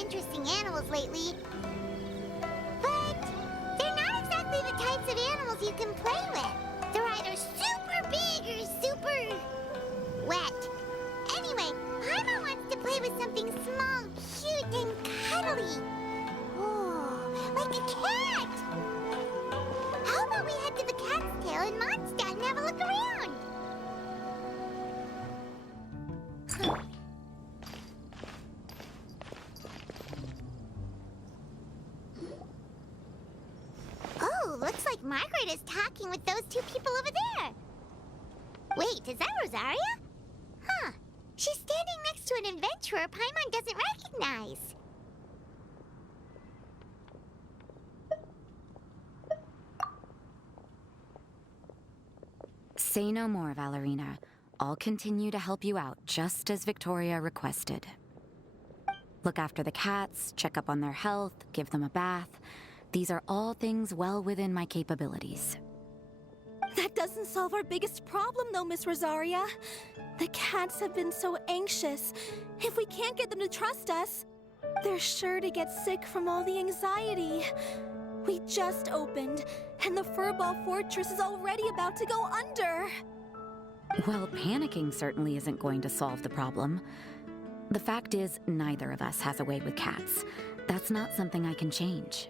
interesting animals lately. But they're not exactly the types of animals you can play with. They're either super big or super wet. Anyway, Paimon wants to play with something small, cute, and cuddly. Oh, like a cat! How about we head to the Cat's Tail in Mondstadt and have a look around? Oh, looks like Margaret is talking with those two people over there. Wait, is that Rosaria? Huh. She's standing next to an adventurer Paimon doesn't recognize. Say no more, Valerina. I'll continue to help you out, just as Victoria requested. Look after the cats, check up on their health, give them a bath. These are all things well within my capabilities. That doesn't solve our biggest problem, though, Miss Rosaria. The cats have been so anxious. If we can't get them to trust us, they're sure to get sick from all the anxiety. We just opened, and the Furball Fortress is already about to go under. Well, panicking certainly isn't going to solve the problem. The fact is, neither of us has a way with cats. That's not something I can change.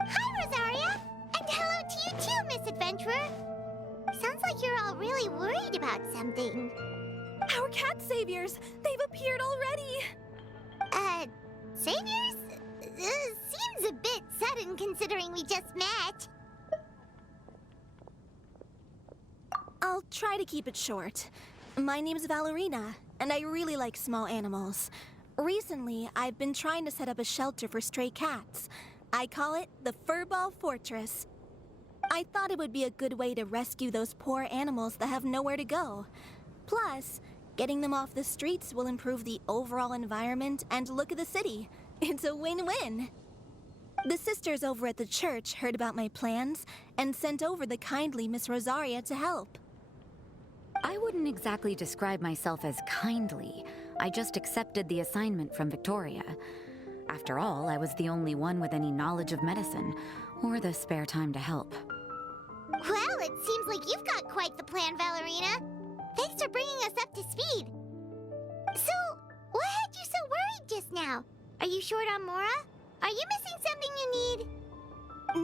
Hi, Rosaria! And hello to you too, Miss Adventurer! Sounds like you're all really worried about something. Our cat saviors! They've appeared already! Saviors? Seems a bit sudden considering we just met. I'll try to keep it short. My name's Valerina, and I really like small animals. Recently, I've been trying to set up a shelter for stray cats. I call it the Furball Fortress. I thought it would be a good way to rescue those poor animals that have nowhere to go. Plus, getting them off the streets will improve the overall environment and look of the city. It's a win-win. The sisters over at the church heard about my plans and sent over the kindly Miss Rosaria to help. I wouldn't exactly describe myself as kindly. I just accepted the assignment from Victoria. After all, I was the only one with any knowledge of medicine, or the spare time to help. Well, it seems like you've got quite the plan, Valerina. Thanks for bringing us up to speed. So, what had you so worried just now? Are you short on Mora? Are you missing something you need?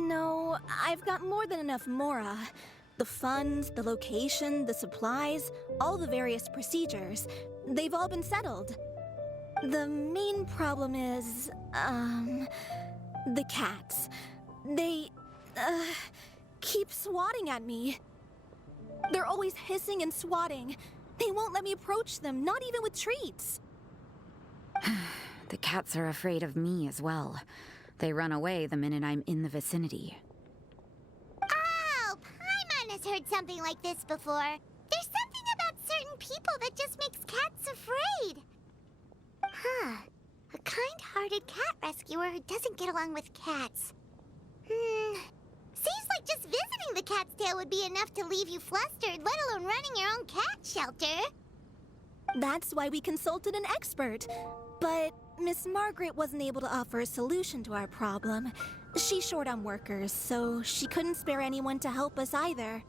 No, I've got more than enough Mora. The funds, the location, the supplies, all the various procedures. They've all been settled. The main problem is, the cats. They, keep swatting at me. They're always hissing and swatting. They won't let me approach them, not even with treats. The cats are afraid of me as well. They run away the minute I'm in the vicinity. Oh, Paimon has heard something like this before. There's something about certain people that just makes cats afraid. Huh. A kind-hearted cat rescuer who doesn't get along with cats. Seems like just visiting the Cat's Tail would be enough to leave you flustered, let alone running your own cat shelter. That's why we consulted an expert. But Miss Margaret wasn't able to offer a solution to our problem. She's short on workers, so she couldn't spare anyone to help us either.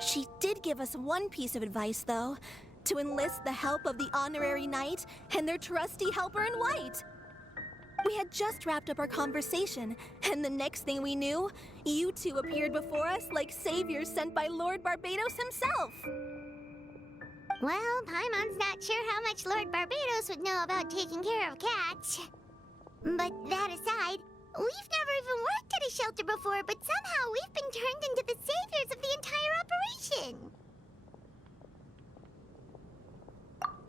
She did give us one piece of advice, though, to enlist the help of the Honorary Knight and their trusty helper in white. We had just wrapped up our conversation, and the next thing we knew, you two appeared before us like saviors sent by Lord Barbados himself. Well, Paimon's not sure how much Lord Barbados would know about taking care of cats. But that aside, we've never even worked at a shelter before, but somehow we've been turned into the saviors of the entire operation.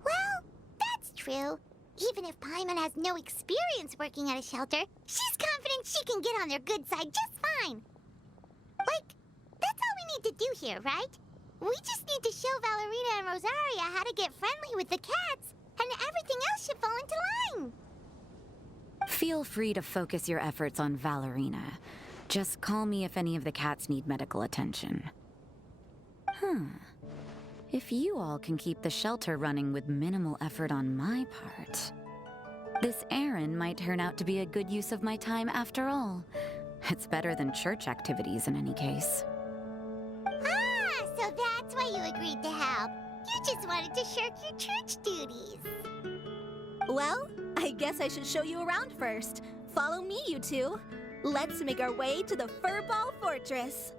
Well, that's true. Even if Paimon has no experience working at a shelter, she's confident she can get on their good side just fine. Like, that's all we need to do here, right? We just need to show Valerina and Rosaria how to get friendly with the cats, and everything else should fall into line. Feel free to focus your efforts on Valerina. Just call me if any of the cats need medical attention. If you all can keep the shelter running with minimal effort on my part... This errand might turn out to be a good use of my time after all. It's better than church activities in any case. Ah, so that's why you agreed to help. You just wanted to shirk your church duties. Well, I guess I should show you around first. Follow me, you two. Let's make our way to the Furball Fortress.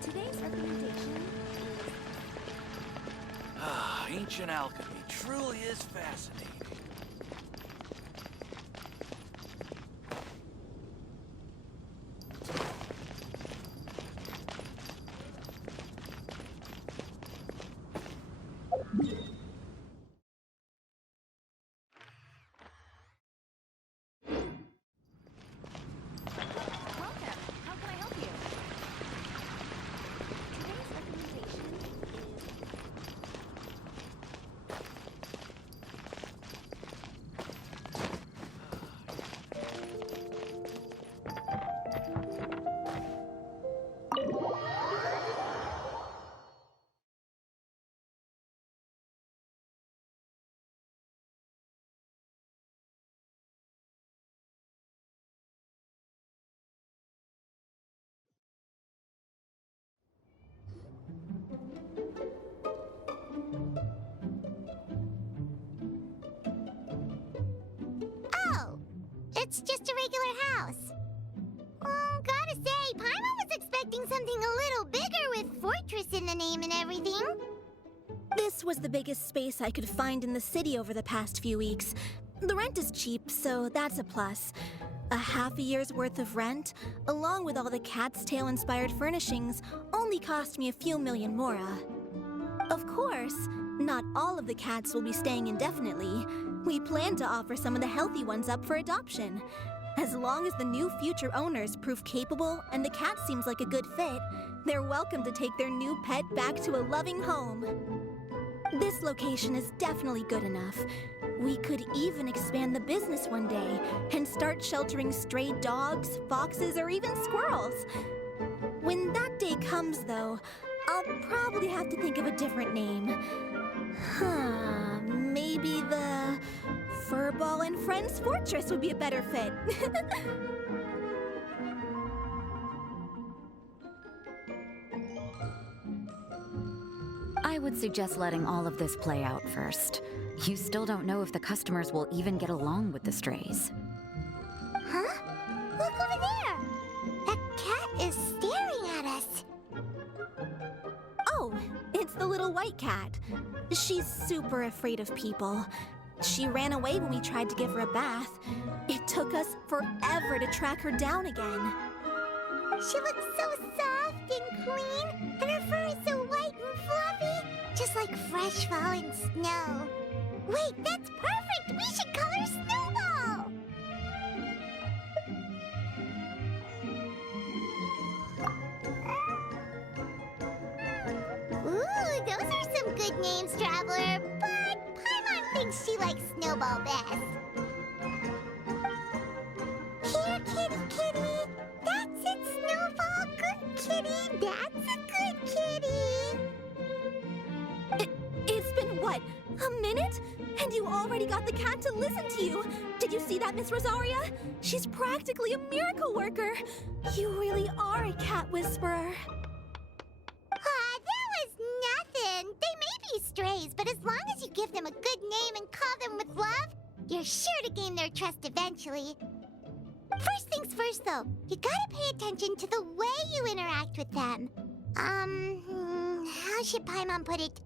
Today's recommendation. Ancient alchemy truly is fascinating. Oh, it's just a regular house. Gotta say, Paimon was expecting something a little bigger with Fortress in the name and everything. This was the biggest space I could find in the city over the past few weeks. The rent is cheap, so that's a plus. A half a year's worth of rent, along with all the Cat's Tail-inspired furnishings, only cost me a few million mora. Of course, not all of the cats will be staying indefinitely. We plan to offer some of the healthy ones up for adoption. As long as the new future owners prove capable and the cat seems like a good fit, they're welcome to take their new pet back to a loving home. This location is definitely good enough. We could even expand the business one day and start sheltering stray dogs, foxes, or even squirrels. When that day comes, though, I'll probably have to think of a different name. Maybe the Furball and Friends Fortress would be a better fit. I would suggest letting all of this play out first. You still don't know if the customers will even get along with the strays. Huh? Look over there! That cat is staring at us. Oh, it's the little white cat. She's super afraid of people. She ran away when we tried to give her a bath. It took us forever to track her down again. She looks so soft and clean, and her fur is so white and fluffy, just like fresh fallen snow. Wait, that's perfect! We should call her Snowball! Ooh, those are some good names, Traveler, but Paimon thinks she likes Snowball best. Here, kitty, kitty! That's it, Snowball! Good kitty! That's a good kitty! It's been, what, a minute? And you already got the cat to listen to you. Did you see that, Miss Rosaria? She's practically a miracle worker. You really are a cat whisperer. Aw, that was nothing. They may be strays, but as long as you give them a good name and call them with love, you're sure to gain their trust eventually. First things first, though, you gotta pay attention to the way you interact with them. How should Paimon put it?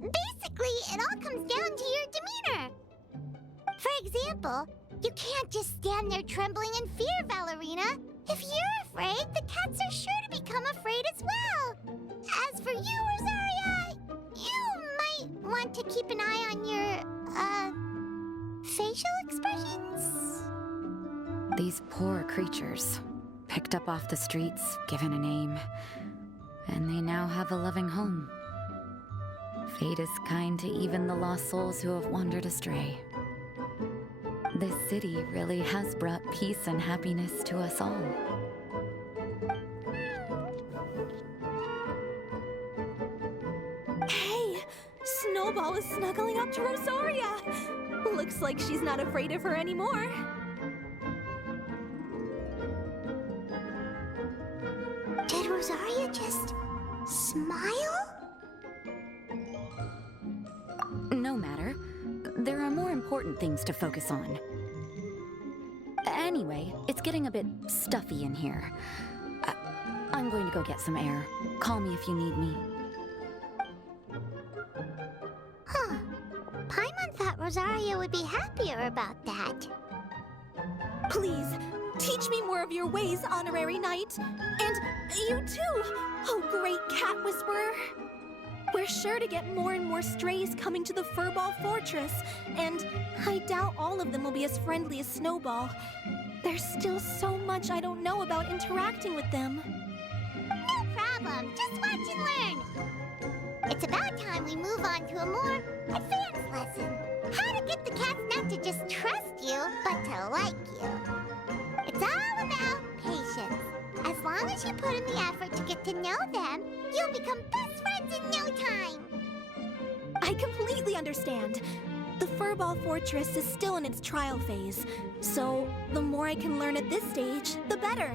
Basically, it all comes down to your demeanor. For example, you can't just stand there trembling in fear, Valerina. If you're afraid, the cats are sure to become afraid as well. As for you, Rosaria, you might want to keep an eye on your, facial expressions. These poor creatures, picked up off the streets, given a name, and they now have a loving home. Fate is kind to even the lost souls who have wandered astray. This city really has brought peace and happiness to us all. Hey! Snowball is snuggling up to Rosaria! Looks like she's not afraid of her anymore. Did Rosaria just smile? No matter. There are more important things to focus on. Anyway, it's getting a bit stuffy in here. I'm going to go get some air. Call me if you need me. Huh. Paimon thought Rosaria would be happier about that. Please, teach me more of your ways, Honorary Knight. And you too, oh great cat whisperer. We're sure to get more and more strays coming to the Furball Fortress, and I doubt all of them will be as friendly as Snowball. There's still so much I don't know about interacting with them. No problem. Just watch and learn. It's about time we move on to a more advanced lesson. How to get the cats not to just trust you, but to like you. It's all about patience. As long as you put in the effort to get to know them, you'll become best friends in no time. I completely understand. The Furball Fortress is still in its trial phase, so the more I can learn at this stage, the better.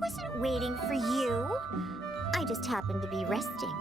wasn't waiting for you. I just happened to be resting.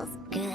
feels good.